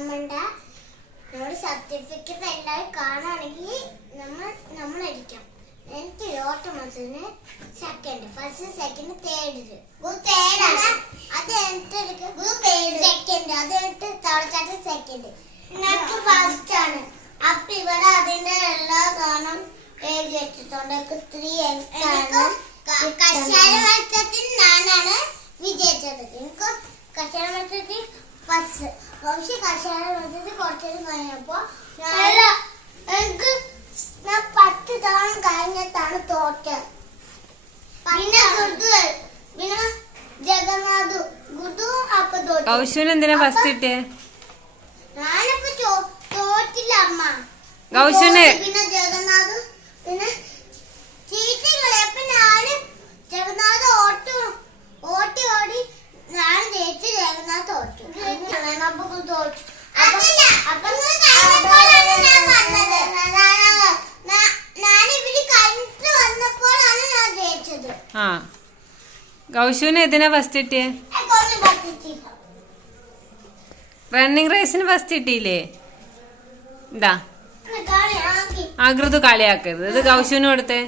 നമ്മളുടെ സർട്ടിഫിക്കറ്റ് എല്ലാവരും കാണുകയാണെങ്കിൽ നമ്മൾ അടിക്കാം. എനിക്ക് ഓട്ടോമാറ്റിന് സെക്കൻഡ്, ഫസ്റ്റ് സെക്കൻഡ് തേർഡ്, അത് സെക്കൻഡ്, അത് തവളച്ചാട്ടം സെക്കൻഡ്, എനിക്ക് ഫസ്റ്റ് ആണ്. അപ്പൊ ഇവിടെ അതിന്റെ എല്ലാ സാധനം എഴുതി വെച്ചിട്ടുണ്ട്. 3 കശാല മത്സരത്തിൽ ഞാനാണ് വിജയിച്ചത്. എനിക്ക് കശാല മത്സരത്തിൽ ഫസ്റ്റ്, പക്ഷെ കശാല മത്സരത്തിൽ കുറച്ചേരം കഴിഞ്ഞപ്പോ എനിക്ക് ഞാൻ 10 തവണ കഴിഞ്ഞിട്ടാണ് തോറ്റത്. പിന്നെ ജഗന്നാഥ് ഗുഡു അപ്പൊ തോറ്റു. എന്തിനാ ഫസ്റ്റ് കിട്ടിയേ? ഞാനിപ്പോ തോറ്റില്ല അമ്മ. പിന്നെ ജഗന്നാഥ് പിന്നെ ചീറ്റികളെപ്പോ ഞാന് ജഗന്നാഥ് ഓട്ടി ഞാൻ ജയിച്ച് ജഗന്നാഥ് തോറ്റു. തോറ്റു ഞാനിവര് കഴിഞ്ഞിട്ട് വന്നപ്പോഴാണ് ഞാൻ ജയിച്ചത്. ഗൗഷുവിന് ഏതിനാ ഫസ്റ്റ് കിട്ടിയേ? റണ്ണിങ് റേസിന് ഫസ്റ്റ് കിട്ടിയില്ലേ? എന്താ ആകൃതി കളിയാക്കരുത്. ഇത് ഗൗഷുവിന് കൊടുത്തേ.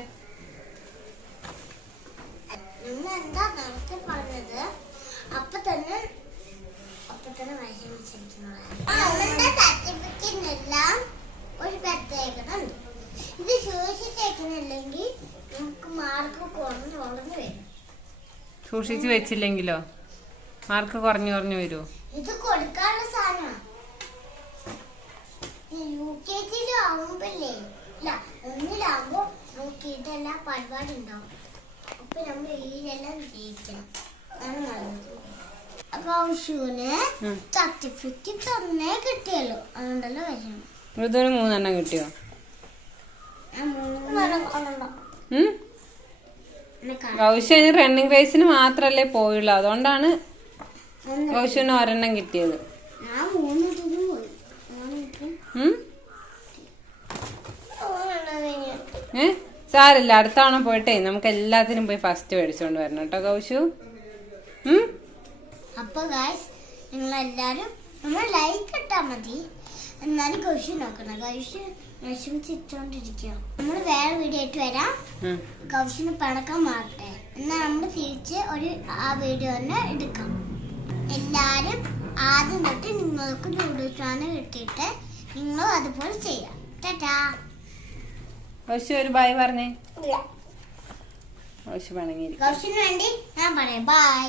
ഒരു പ്രത്യേകത ഉണ്ട്. ഇത് സൂക്ഷിച്ചേക്കുന്നില്ലെങ്കിൽ നമുക്ക് മാർക്ക് കുറഞ്ഞു വരും. സൂക്ഷിച്ചു വെച്ചില്ലെങ്കിലോ മാർക്ക് കുറഞ്ഞു വരുമോ? ഇത് കൊടുക്കാനുള്ള സാധനമാണ്. UKG ആവുമ്പല്ലേ ഇല്ല, ഒന്നിലാകുമ്പോ നമുക്ക് ഇതെല്ലാം പരിപാടി ഉണ്ടാവും. അപ്പൊ നമ്മൾ ഇതിലെല്ലാം ജയിക്കണം. അപ്പൊ ഔഷുവിന് സർട്ടിഫിക്കറ്റ് ഒന്നേ കിട്ടിയല്ലോ, അതുകൊണ്ടല്ലോ വിഷമം. മൃദുവിന് 3 എണ്ണം കിട്ടിയോ? ഗൗഷന് റണ്ണിങ് റേസിന് മാത്രല്ലേ പോയുള്ളൂ, അതുകൊണ്ടാണ് ഗൗഷന് 1 എണ്ണം കിട്ടിയത്. സാരല്ല, അടുത്ത തവണ പോയിട്ടേ നമുക്ക് എല്ലാത്തിനും പോയി ഫസ്റ്റ് മേടിച്ചോണ്ട് വരണം കേട്ടോ ഗൗഷു. അപ്പൊ ഗൈസ് നിങ്ങളെല്ലാരും നമ്മൾ ലൈക്ക് ഇട്ടാ മതി. എന്നാലും ഗൗഷു നോക്കണം. ഗൗഷു വിഷമിച്ചിട്ടോണ്ടിരിക്കുക. നമ്മൾ വേറെ വീഡിയോ ആയിട്ട് വരാം. ഗൗഷിന് പണക്കം മാറട്ടെ, എന്നാൽ നമ്മൾ തിരിച്ച് ആ വീഡിയോ തന്നെ എടുക്കാം. എല്ലാരും ആദ്യം തൊട്ട് നിങ്ങൾക്ക് നൂഡിൽസ് ചാനൽ കിട്ടിയിട്ട് നിങ്ങളും അതുപോലെ ചെയ്യാം. ടാറ്റാ. ഗൗഷു ഒരു ബൈ പറഞ്ഞേ. ഗൗഷു വേണമെങ്കിൽ ഗൗഷിന് വേണ്ടി ഞാൻ പറയാം ബൈ.